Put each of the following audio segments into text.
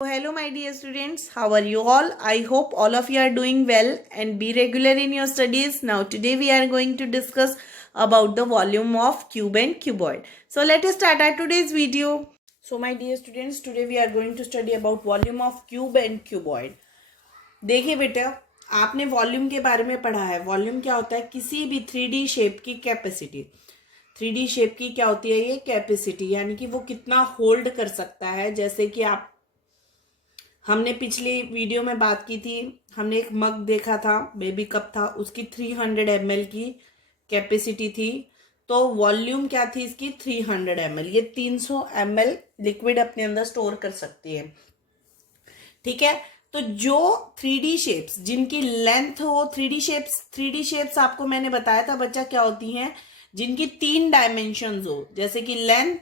Hello my dear students, how are you all? I hope all of you are doing well and be regular in your studies. Now today we are going to discuss about the volume of cube and cuboid. So let us start our today's video. So my dear students, today we are going to study about volume of cube and cuboid. देखिए बेटा, आपने volume के बारे में पढ़ा है. Volume क्या होता है? किसी भी 3D शेप की कैपेसिटी. 3D शेप की क्या होती है? ये कैपेसिटी, यानी कि वो कितना होल्ड कर सकता है. जैसे कि हमने पिछली वीडियो में बात की थी, हमने एक मग देखा था, बेबी कप था, उसकी 300 ml की कैपेसिटी थी. तो वॉल्यूम क्या थी इसकी? 300 ml. ये 300 ml लिक्विड अपने अंदर स्टोर कर सकती है. ठीक है. तो जो 3D शेप्स जिनकी लेंथ हो, 3D शेप्स आपको मैंने बताया था बच्चा क्या होती हैं, जिनकी 3 डायमेंशंस हो, जैसे कि लेंथ,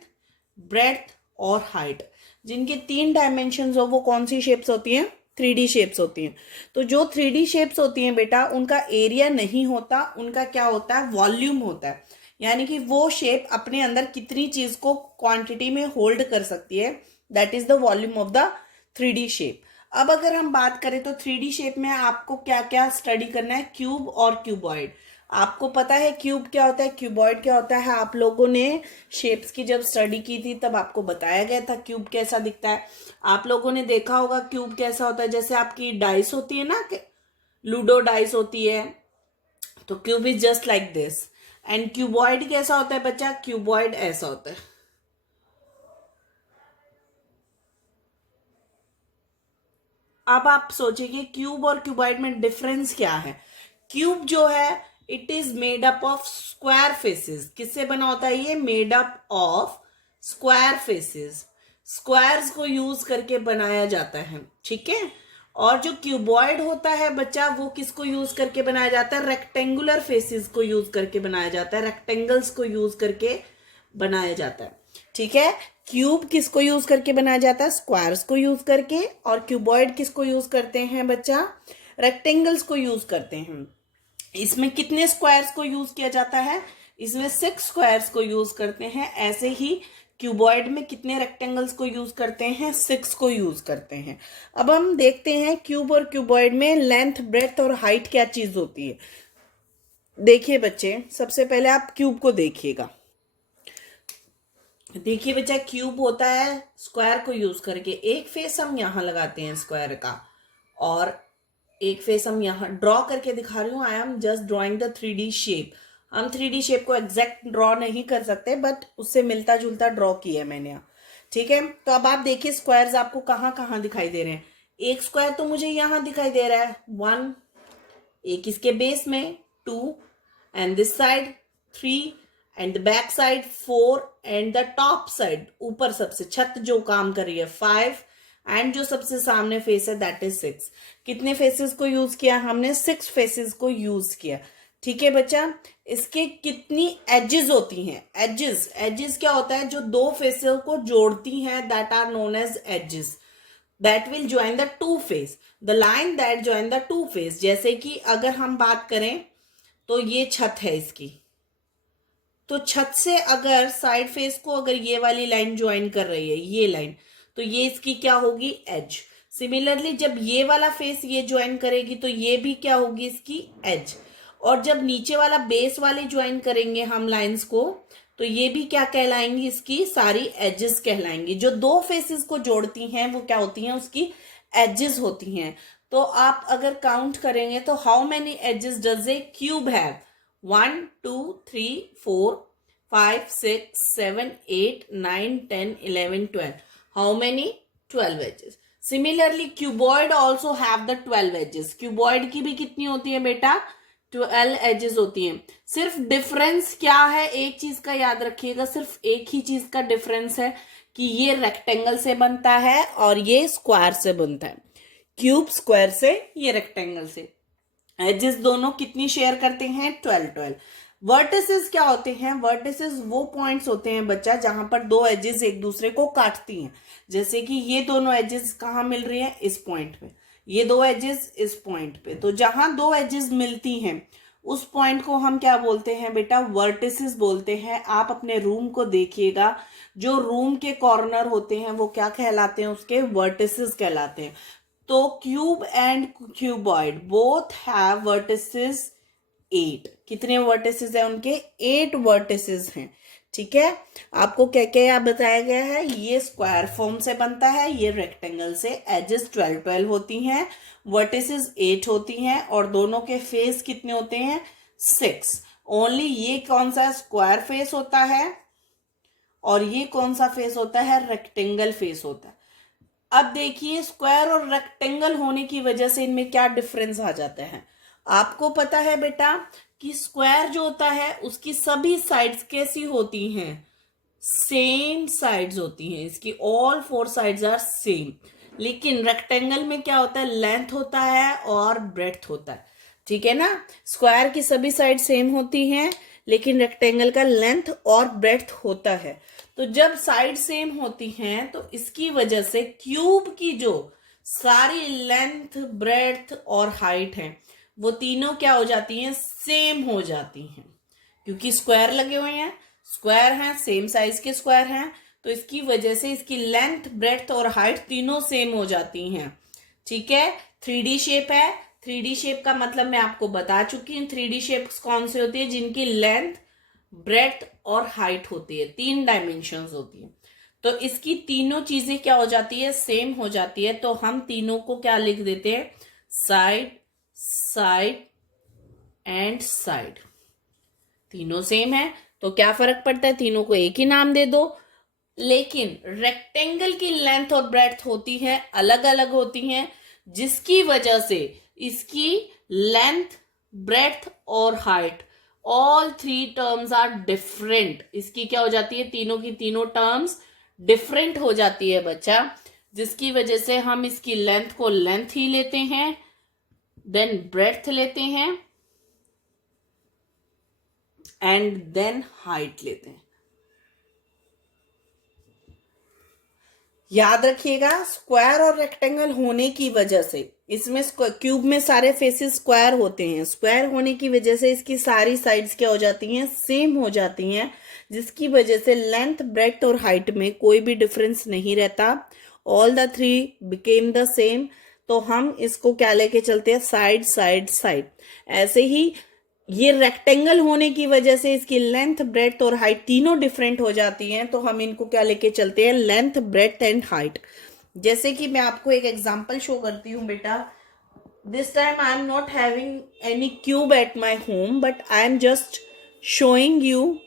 ब्रेड्थ और हाइट. जिनके 3 डायमेंशंस हो वो कौन सी शेप्स होती हैं? 3D शेप्स होती हैं. तो जो 3D शेप्स होती हैं बेटा, उनका एरिया नहीं होता, उनका क्या होता है? वॉल्यूम होता है. यानी कि वो शेप अपने अंदर कितनी चीज को क्वांटिटी में होल्ड कर सकती है, that is the volume of the 3D shape. अब अगर हम बात करें तो 3D शेप में आपको क्या क्या स्टडी करना है? क्यूब और क्यूबॉइड. आपको पता है क्यूब क्या होता है, क्यूबॉइड क्या होता है? आप लोगों ने शेप्स की जब स्टडी की थी तब आपको बताया गया था क्यूब कैसा दिखता है. आप लोगों ने देखा होगा क्यूब कैसा होता है. जैसे आपकी डाइस होती है ना, लूडो डाइस होती है, तो cube is just like this. And cuboid कैसा होता है बच्चा? क्यूबॉइड ऐसा होता है. अब आप सोचेंगे क्यूब और क्यूबॉइड में डिफरेंस क्या है. क्यूब जो है it is made up of square faces. किससे बना होता है ये? Made up of square faces. Squares को यूज करके बनाया जाता है. ठीक है. और जो क्यूबॉइड होता है बच्चा, वो किसको यूज करके बनाया जाता है? रेक्टेंगुलर फेसेस को यूज करके बनाया जाता है, रेक्टेंगल्स को यूज करके बनाया जाता है. ठीक है. क्यूब किसको यूज करके बनाया जाता है? स्क्वायर्स को यूज करके. और क्यूबॉइड किसको यूज करते हैं बच्चा? रेक्टेंगल्स को यूज करते हैं. इसमें कितने स्क्वायर्स को यूज किया जाता है? इसमें 6 स्क्वायर्स को यूज करते हैं. ऐसे ही क्यूबॉइड में कितने रेक्टेंगल्स को यूज करते हैं? 6 को यूज करते हैं. अब हम देखते हैं क्यूब और क्यूबॉइड में लेंथ, ब्रेड्थ और हाइट क्या चीज होती है. देखिए बच्चे, सबसे पहले आप क्यूब को देखिएगा. देखिए बच्चा, क्यूब होता है स्क्वायर को यूज करके. एक फेस हम यहां लगाते हैं स्क्वायर का, और एक फेस हम यहां ड्रॉ करके दिखा रही हूं. I am just drawing the 3D shape. हम 3D शेप को एग्जैक्ट ड्रॉ नहीं कर सकते, बट उससे मिलता जुलता ड्रॉ किया है मैंने यहाँ. ठीक है. तो अब आप देखिए स्क्वायर्स आपको कहाँ कहाँ दिखाई दे रहे हैं. एक स्क्वायर तो मुझे यहां दिखाई दे रहा है 1, एक इसके बेस में 2, and this side 3, and the back side 4, and the top side ऊपर सबसे छत जो काम कर रही है 5, एंड जो सबसे सामने फेस है दैट इज 6. कितने फेसेस को यूज किया हमने? 6 फेसेस को यूज किया. ठीक है बच्चा. इसके कितनी एजेस होती हैं? एजेस क्या होता है? जो दो फेसेस को जोड़ती हैं, that are known as edges, that will join the two face, the line that join the two face. जैसे कि अगर हम बात करें तो ये छत है इसकी, तो छत से अगर साइड फेस को अगर ये वाली लाइन ज्वाइन कर रही है, ये लाइन, तो ये इसकी क्या होगी? एज. सिमिलरली जब ये वाला फेस ये ज्वाइन करेगी तो ये भी क्या होगी? इसकी एज. और जब नीचे वाला बेस वाले ज्वाइन करेंगे हम लाइंस को, तो ये भी क्या कहलाएंगी? इसकी सारी एजेस कहलाएंगी. जो दो फेसेस को जोड़ती हैं वो क्या होती हैं? उसकी एजेस होती हैं. तो आप अगर काउंट करेंगे तो how many edges does a cube have? 1 2 3 4 5 6 7 8 9 10 11 12. How many? 12 edges. Similarly, cuboid also have the 12 edges. Cuboid की भी कितनी होती है बेटा? 12 edges होती हैं. सिर्फ डिफरेंस क्या है? एक चीज का याद रखिएगा, सिर्फ एक ही चीज का डिफरेंस है कि ये रेक्टेंगल से बनता है और ये स्क्वायर से बनता है. क्यूब स्क्वायर से, ये रेक्टेंगल से. एजेस दोनों कितनी शेयर करते हैं? 12. वर्टिसेस क्या होते हैं? वर्टिसेस वो पॉइंट्स होते हैं बच्चा जहां पर दो एजेस एक दूसरे को काटती हैं. जैसे कि ये दोनों एजेस कहाँ मिल रही हैं? इस पॉइंट पे. ये दो एजेस इस पॉइंट पे. तो जहां दो एजेस मिलती हैं उस पॉइंट को हम क्या बोलते हैं बेटा, वर्टिसेस बोलते हैं। आप अपने रूम को देखिएगा, जो रूम के कॉर्नर होते हैं वो क्या कहलाते हैं, उसके वर्टिसेस कहलाते हैं। तो cube and cuboid both have vertices 8। कितने वर्टिसेस हैं उनके, 8 वर्टिसेस हैं। ठीक है, आपको क्या क्या बताया गया है, ये स्क्वायर फॉर्म से बनता है, ये रेक्टेंगल से। एजेस 12 होती हैं, वर्टिसेस 8 होती हैं, और दोनों के फेस कितने होते हैं, 6। ओनली ये कौन सा स्क्वायर फेस होता है और ये कौन सा फेस होता है, रेक्टेंगल फेस होता है। अब देखिए, स्क्वायर और रेक्टेंगल होने की वजह से इनमें क्या डिफरेंस आ जाता है। आपको पता है बेटा कि स्क्वायर जो होता है उसकी सभी साइड्स कैसी होती हैं, सेम साइड्स होती हैं, इसकी ऑल 4 साइड्स आर सेम। लेकिन रेक्टेंगल में क्या होता है, लेंथ होता है और ब्रेड्थ होता है। ठीक है ना, स्क्वायर की सभी साइड सेम होती हैं, लेकिन रेक्टेंगल का लेंथ और ब्रेड्थ होता है। तो जब साइड सेम होती हैं तो इसकी वजह से क्यूब की जो सारी लेंथ, ब्रेड्थ और हाइट है वो तीनों क्या हो जाती हैं, सेम हो जाती हैं। क्योंकि स्क्वायर लगे हुए हैं, स्क्वायर हैं, सेम साइज के स्क्वायर हैं, तो इसकी वजह से इसकी लेंथ, ब्रेड्थ और हाइट तीनों सेम हो जाती हैं। ठीक है, 3D शेप है। 3D शेप का मतलब मैं आपको बता चुकी हूँ। 3D शेप्स कौन से होती है, जिनकी लेंथ, ब्रेड्थ और हाइट होती है, 3 डायमेंशंस होती है। तो इसकी तीनों चीजें क्या हो जाती है, सेम हो जाती है। तो हम तीनों को क्या लिख देते हैं, साइड, साइड एंड साइड। तीनों सेम है तो क्या फर्क पड़ता है, तीनों को एक ही नाम दे दो। लेकिन रेक्टेंगल की लेंथ और ब्रेड्थ होती है, अलग अलग होती हैं, जिसकी वजह से इसकी लेंथ, ब्रेड्थ और height, all 3 terms are different. इसकी क्या हो जाती है, तीनों की तीनों टर्म्स डिफरेंट हो जाती है बच्चा, जिसकी वजह से हम इसकी लेंथ को लेंथ ही लेते हैं, देन ब्रेड्थ लेते हैं एंड देन हाइट लेते हैं। याद रखिएगा, स्क्वायर और रेक्टेंगल होने की वजह से इसमें क्यूब में सारे फेसेस स्क्वायर होते हैं। स्क्वायर होने की वजह से इसकी सारी साइड्स क्या हो जाती हैं, सेम हो जाती हैं, जिसकी वजह से लेंथ, ब्रेड्थ और हाइट में कोई भी डिफरेंस नहीं रहता। All the 3 became the same. तो हम इसको क्या लेके चलते हैं, साइड, साइड, साइड। ऐसे ही ये रेक्टेंगल होने की वजह से इसकी लेंथ, ब्रेड्थ और हाइट तीनों डिफरेंट हो जाती हैं, तो हम इनको क्या लेके चलते हैं, लेंथ, ब्रेड्थ एंड हाइट। जैसे कि मैं आपको एक एग्जांपल शो करती हूँ बेटा। This time I am not having any cube at my home, but I am just showing you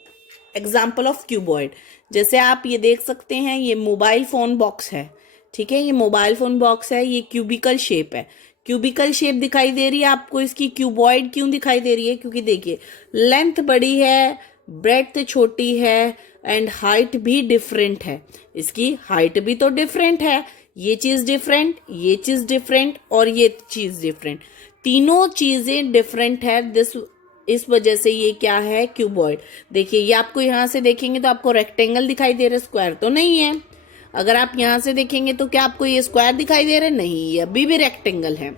example of cuboid. जैसे आप ये देख सकते हैं, ये मोबाइल फोन बॉक्स है। ठीक है, ये मोबाइल फोन बॉक्स है, ये क्यूबिकल शेप है। क्यूबिकल शेप दिखाई दे रही है आपको, इसकी क्यूबॉइड क्यों दिखाई दे रही है, क्योंकि देखिए लेंथ बड़ी है, ब्रेड्थ छोटी है एंड हाइट भी डिफरेंट है। इसकी हाइट भी तो डिफरेंट है, ये चीज डिफरेंट, ये चीज डिफरेंट और ये चीज डिफरेंट, तीनों चीजें डिफरेंट है। इस वजह से ये क्या है, क्यूबॉइड। देखिए ये आपको यहां से देखेंगे तो आपको रेक्टेंगल दिखाई दे रहा है, स्क्वायर तो नहीं है। अगर आप यहां से देखेंगे तो क्या आपको ये स्क्वायर दिखाई दे रहा है, नहीं, ये अभी भी रेक्टेंगल है।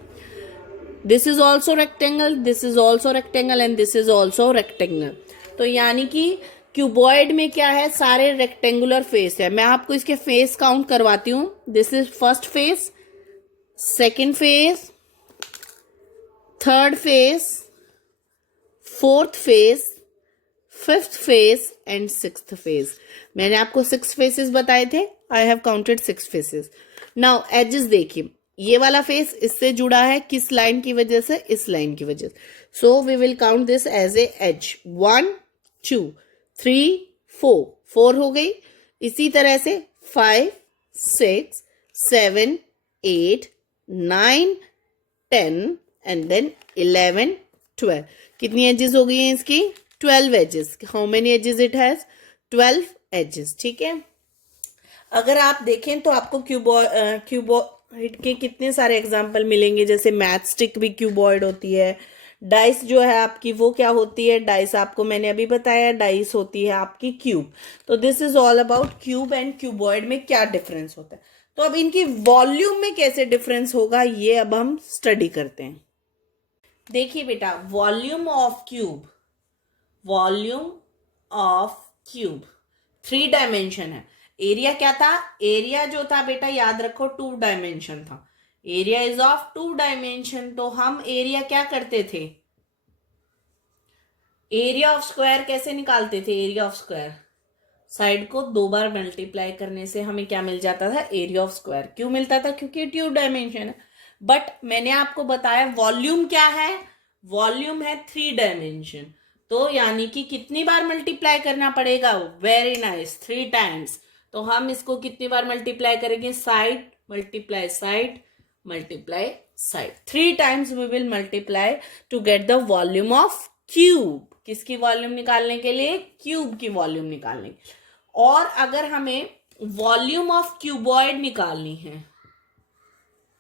This is also rectangle, this is also rectangle and this is also rectangle. तो यानी कि क्यूबॉइड में क्या है, सारे रेक्टेंगुलर फेस है। मैं आपको इसके फेस काउंट करवाती हूँ। This is first face, second face, third face, fourth face, fifth face and sixth face. मैंने आपको 6 फेसेस बताए थे, I have counted 6 faces. Now edges देखिए, ये वाला फेस इससे जुड़ा है, किस लाइन की वजह से, इस लाइन की वजह से। So we will count this edge a edge. 1 2 3 4, 4 हो गई। इसी तरह से 5 6 7 8 9 10 एंड देन 11 12। कितनी एजेस हो गई हैं इसकी, 12 edges. How many edges it has, 12 edges. ठीक है, अगर आप देखें तो आपको क्यूबॉइड के कितने सारे एग्जाम्पल मिलेंगे। जैसे मैथ स्टिक भी क्यूबॉइड होती है। डाइस जो है आपकी वो क्या होती है, डाइस आपको मैंने अभी बताया, डाइस होती है आपकी क्यूब। तो this is all about cube and cuboid में क्या डिफरेंस होता है। तो अब इनकी वॉल्यूम में कैसे डिफरेंस होगा, ये अब हम स्टडी करते हैं। देखिए बेटा, volume of cube, volume of cube 3 dimension है। एरिया क्या था? एरिया जो था बेटा याद रखो 2 डायमेंशन था। Area is of 2 dimension. तो हम एरिया क्या करते थे? एरिया ऑफ स्क्वायर कैसे निकालते थे? एरिया ऑफ स्क्वायर साइड को 2 बार मल्टीप्लाई करने से हमें क्या मिल जाता था? Area of square. क्यों मिलता था? क्योंकि 2 डायमेंशन है। बट मैंने आपको बताया वॉल्यूम क्या है? वॉल्यूम है 3 डायमेंशन। तो यानी कि कितनी बार मल्टीप्लाई करना पड़ेगा? Very nice, 3 times. तो हम इसको कितनी बार मल्टीप्लाई करेंगे? Side multiply side multiply side, 3 times we will multiply to get the volume of cube. किसकी वॉल्यूम निकालने के लिए? क्यूब की वॉल्यूम निकालने के लिए। और अगर हमें वॉल्यूम ऑफ क्यूबॉइड निकालनी है,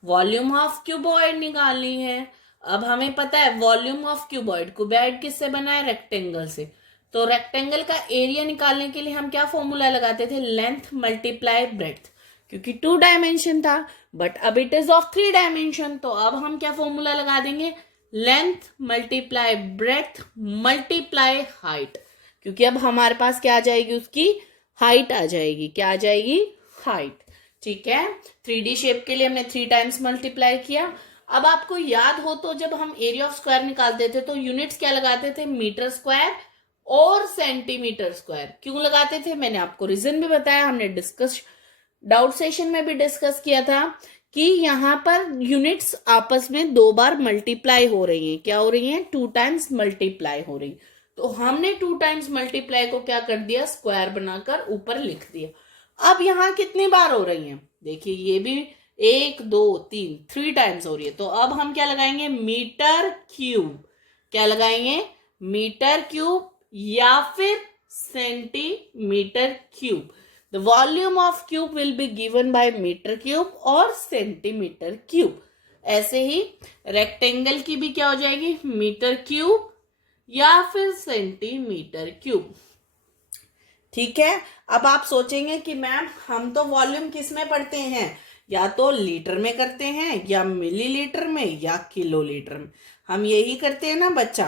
वॉल्यूम ऑफ क्यूबॉइड निकालनी है, अब हमें पता है वॉल्यूम ऑफ क्यूबॉइड, क्यूबॉइड किससे बना है? रेक्टेंगल से। तो रेक्टेंगल का एरिया निकालने के लिए हम क्या फॉर्मूला लगाते थे? लेंथ मल्टीप्लाई ब्रेड्थ, क्योंकि 2 डायमेंशन था। बट अब इट इज ऑफ 3 डायमेंशन, तो अब हम क्या फॉर्मूला लगा देंगे? Length multiply breadth multiply height, क्योंकि अब हमारे पास क्या आ जाएगी? उसकी हाइट आ जाएगी। क्या आ जाएगी? हाइट। ठीक है, 3D शेप के लिए हमने 3 टाइम्स मल्टीप्लाई किया। अब आपको याद हो तो जब हम एरिया ऑफ स्क्वायर निकालते थे तो यूनिट्स क्या लगाते थे? मीटर स्क्वायर और सेंटीमीटर स्क्वायर। क्यों लगाते थे? मैंने आपको रीजन भी बताया, हमने डिस्कस डाउट सेशन में भी डिस्कस किया था कि यहाँ पर यूनिट्स आपस में 2 बार मल्टीप्लाई हो रही हैं। क्या हो रही हैं? 2 टाइम्स मल्टीप्लाई हो रही। तो हमने 2 टाइम्स मल्टीप्लाई को क्या कर दिया? स्क्वायर बनाकर ऊपर लिख दिया। अब यहाँ कितनी बार हो रही हैं? देखिए ये भी 1 2 3 3 टाइम्स हो रही है। तो अब हम क्या लगाएंगे? Metre cube. क्या लगाएंगे? मीटर क्यूब या फिर centimetre cube. The volume of cube will be given by metre cube और सेंटीमीटर क्यूब। ऐसे ही रेक्टेंगल की भी क्या हो जाएगी? मीटर क्यूब या फिर सेंटीमीटर क्यूब। ठीक है, अब आप सोचेंगे कि मैम हम तो वॉल्यूम किस में पढ़ते हैं? या तो लीटर में करते हैं, या मिलीलीटर में, या किलोलीटर में। हम यही करते हैं ना बच्चा।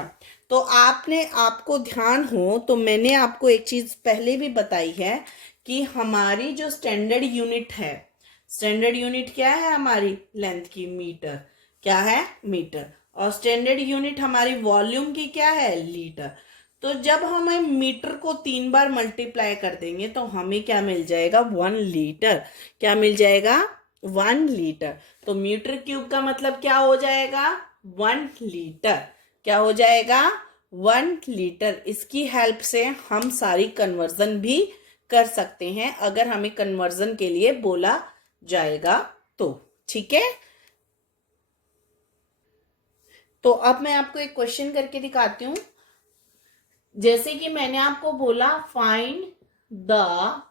तो आपको ध्यान हो तो मैंने आपको एक चीज पहले भी बताई है कि हमारी जो स्टैंडर्ड यूनिट है, स्टैंडर्ड यूनिट क्या है हमारी? लेंथ की, मीटर। क्या है? मीटर। और स्टैंडर्ड यूनिट हमारी वॉल्यूम की क्या है? लीटर। तो जब हमें मीटर को 3 बार मल्टीप्लाई कर देंगे तो हमें क्या मिल जाएगा? 1 लीटर। क्या मिल जाएगा? 1 लीटर। तो मीटर क्यूब का मतलब क्या हो जाएगा? 1 लीटर। क्या हो जाएगा? 1 लीटर। इसकी हेल्प से हम सारी कन्वर्जन भी कर सकते हैं अगर हमें कन्वर्जन के लिए बोला जाएगा तो। ठीक है, तो अब मैं आपको एक क्वेश्चन करके दिखाती हूं। जैसे कि मैंने आपको बोला find the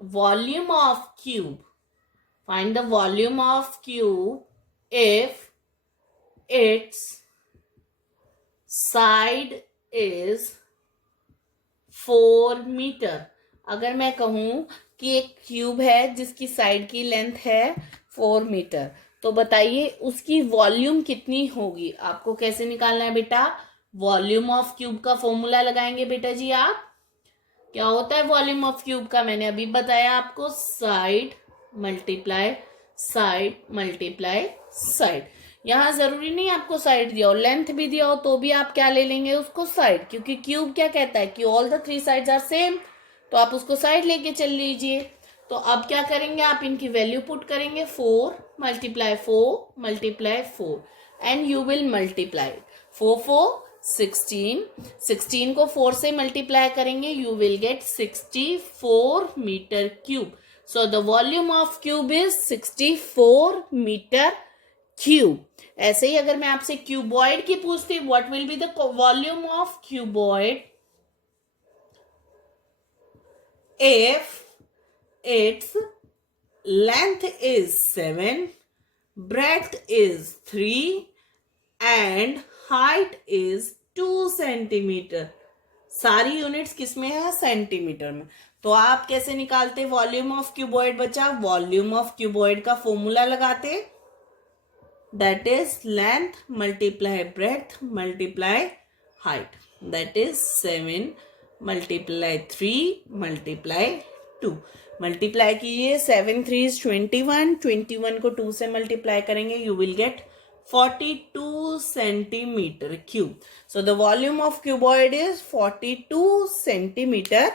volume of cube, find the volume of cube if its side is 4 metre. अगर मैं कहूं कि एक क्यूब है जिसकी साइड की लेंथ है 4 मीटर, तो बताइए उसकी वॉल्यूम कितनी होगी? आपको कैसे निकालना है बेटा? वॉल्यूम ऑफ क्यूब का फॉर्मूला लगाएंगे बेटा जी आप। क्या होता है वॉल्यूम ऑफ क्यूब का? मैंने अभी बताया आपको, side multiply side multiply side. यहां जरूरी नहीं आपको साइड दिया हो, लेंथ भी दिया हो तो भी आप क्या ले लेंगे? उसको साइड, क्योंकि क्यूब क्या कहता है कि all the 3 sides are same. तो आप उसको साइड लेके चल लीजिए। तो अब क्या करेंगे? आप इनकी वैल्यू पुट करेंगे, 4 multiply 4 multiply 4 and you will multiply 4 4 16। 16 को 4 से मल्टीप्लाई करेंगे, you will get 64 metre cube. So the volume of cube is 64 metre cube. ऐसे ही अगर मैं आपसे क्यूबॉइड की पूछती, what will be the volume of cuboid if its length is 7, breadth is 3 and height is 2 centimetre. सारी units किसमें है? सेंटीमीटर में। तो आप कैसे निकालते वॉल्यूम ऑफ क्यूबॉइड बच्चा? वॉल्यूम ऑफ क्यूबॉइड का फॉर्मूला लगाते that is length multiply breadth multiply height, that is 7 multiply 3 multiply 2. Multiply कीजिए, 7 3 21, 21 को 2 से मल्टीप्लाई करेंगे, you will gate 42 centimetre cube. So the volume of cuboid is 42 centimetre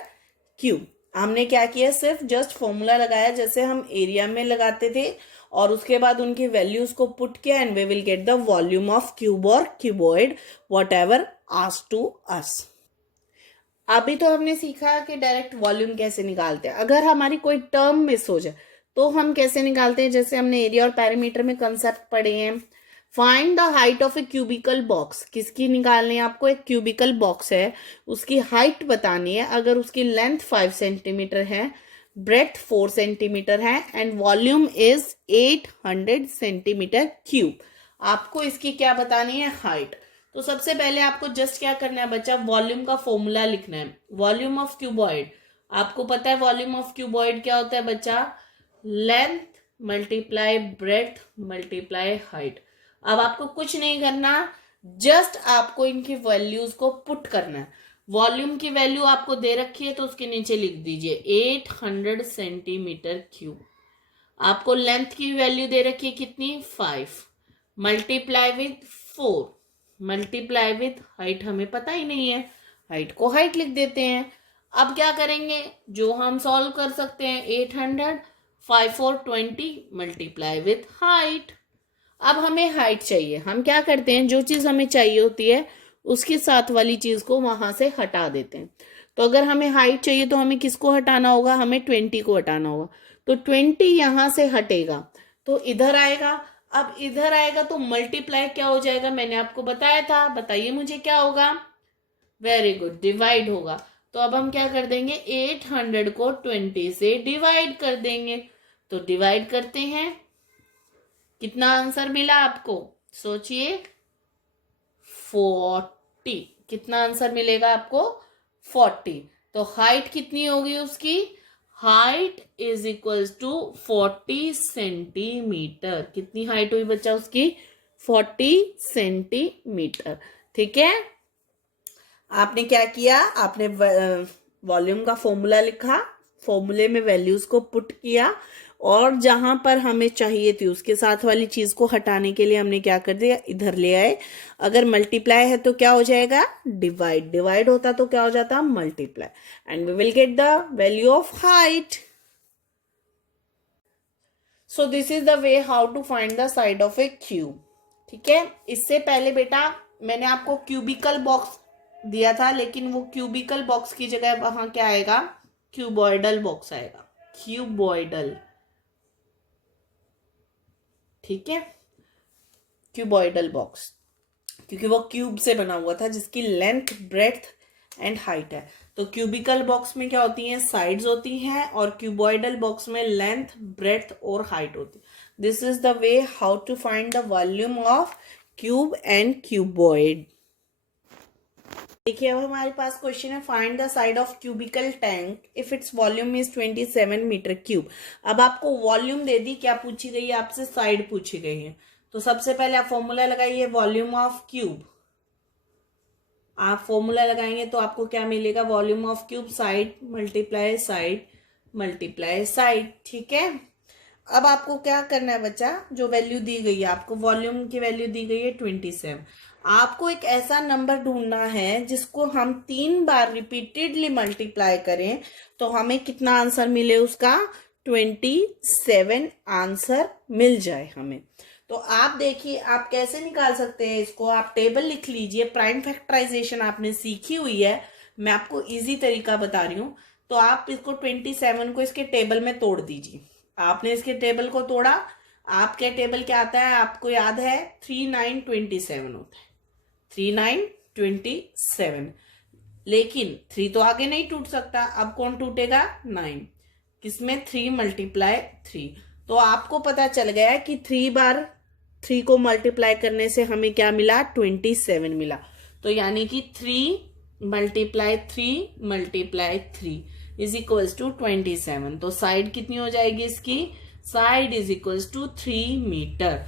cube. हमने क्या किया, सिर्फ जस्ट फॉर्मूला लगाया जैसे हम एरिया में लगाते थे, और उसके बाद उनकी वैल्यूज को पुट किया, and we will get the volume of cube और cuboid whatever asked to us. अभी तो हमने सीखा कि डायरेक्ट वॉल्यूम कैसे निकालते हैं. अगर हमारी कोई टर्म मिस हो जाए तो हम कैसे निकालते हैं, जैसे हमने एरिया और पैरामीटर में कंसेप्ट पढ़े हैं. Find the height of A cubical box. किसकी निकालनी है आपको, एक क्यूबिकल बॉक्स है, उसकी हाइट बतानी है. अगर उसकी लेंथ 5 सेंटीमीटर है, ब्रेथ 4 सेंटीमीटर है, and volume is 800 centimetre cube, आपको इसकी क्या बतानी है, हाइट. तो सबसे पहले आपको जस्ट क्या करना है बच्चा, वॉल्यूम का फॉर्मूला लिखना है. वॉल्यूम ऑफ क्यूबॉइड, आपको पता है वॉल्यूम ऑफ क्यूबॉइड क्या होता है बच्चा, length multiply breath multiply height. अब आपको कुछ नहीं करना, जस्ट आपको इनकी वैल्यूज को पुट करना है. वॉल्यूम की वैल्यू आपको दे रखी है तो उसके नीचे लिख दीजिए 800 सेंटीमीटर क्यूब. आपको लेंथ की वैल्यू दे रखी है कितनी, 5 multiply with 4 multiply with height, हमें पता ही नहीं है, हाइट को हाइट लिख देते हैं. अब क्या करेंगे, जो हम सॉल्व कर सकते हैं, 800 5 4 20 मल्टीप्लाई विथ हाइट. अब हमें हाइट चाहिए, हम क्या करते हैं, जो चीज हमें चाहिए होती है उसके साथ वाली चीज को वहां से हटा देते हैं. तो अगर हमें हाइट चाहिए तो हमें किसको हटाना होगा, हमें 20 को हटाना होगा. तो 20 यहां से हटेगा तो इधर आएगा. अब इधर आएगा तो मल्टीप्लाई क्या हो जाएगा, मैंने आपको बताया था, बताइए मुझे क्या होगा, वेरी गुड, डिवाइड होगा. तो अब हम क्या कर देंगे, 800 को 20 से डिवाइड कर देंगे. तो डिवाइड करते हैं, कितना आंसर मिला आपको, सोचिए, 40. कितना आंसर मिलेगा आपको, 40. तो हाइट कितनी होगी उसकी, height is equals to 40 centimetre. कितनी हाइट हुई बच्चा उसकी, 40 सेंटीमीटर. ठीक है, आपने क्या किया, आपने वॉल्यूम का फॉर्मूला लिखा, फॉर्मूले में वैल्यूज को पुट किया, और जहां पर हमें चाहिए थी उसके साथ वाली चीज को हटाने के लिए हमने क्या कर दिया, इधर ले आए. अगर मल्टीप्लाई है तो क्या हो जाएगा, डिवाइड. डिवाइड होता तो क्या हो जाता, multiply, and we will get the value of height. So this is the way how to find the side of a cube. ठीक है, इससे पहले बेटा मैंने आपको क्यूबिकल बॉक्स दिया था, लेकिन वो क्यूबिकल बॉक्स की जगह वहां क्या आएगा, क्यूबॉइडल बॉक्स आएगा, क्यूबॉइडल. ठीक है, क्यूबॉइडल बॉक्स, क्योंकि वो क्यूब से बना हुआ था जिसकी लेंथ ब्रेथ एंड हाइट है. तो क्यूबिकल बॉक्स में क्या होती हैं, साइड्स होती हैं, और क्यूबॉइडल बॉक्स में लेंथ ब्रेथ और हाइट होती है. This is the way how to find the volume of cube and cuboid. देखिए, अब हमारे पास क्वेश्चन है, find the side of cubical tank if its volume is 27 metre cube. अब आपको वॉल्यूम दे दी, क्या पूछी गई है आपसे, साइड पूछी गई है. तो सबसे पहले आप फॉर्मूला लगाइए, वॉल्यूम ऑफ क्यूब. आप फॉर्मूला लगाएंगे तो आपको क्या मिलेगा, volume of cube side multiply side multiply side. ठीक है, अब आपको क्या करना है बच्चा, जो वैल्यू दी गई है आपको, वॉल्यूम की वैल्यू दी गई है 27. आपको एक ऐसा नंबर ढूंढना है जिसको हम 3 बार रिपीटेडली मल्टीप्लाई करें तो हमें कितना आंसर मिले, उसका 27 आंसर मिल जाए हमें. तो आप देखिए, आप कैसे निकाल सकते हैं इसको, आप टेबल लिख लीजिए. प्राइम फैक्टराइजेशन आपने सीखी हुई है, मैं आपको इजी तरीका बता रही हूँ. तो आप इसको 27 को इसके टेबल में तोड़ दीजिए. आपने इसके टेबल को तोड़ा, आपके टेबल क्या आता है, आपको याद है 3927 होता है, 3927. लेकिन 3 तो आगे नहीं टूट सकता, अब कौन टूटेगा, 9. किसमें, 3 मल्टीप्लाई 3. तो आपको पता चल गया कि 3 बार 3 को मल्टीप्लाई करने से हमें क्या मिला, 27 मिला. तो यानी कि 3 multiply 3 multiply 3 is equals to 27. तो साइड कितनी हो जाएगी इसकी, side is equals to 3 metre.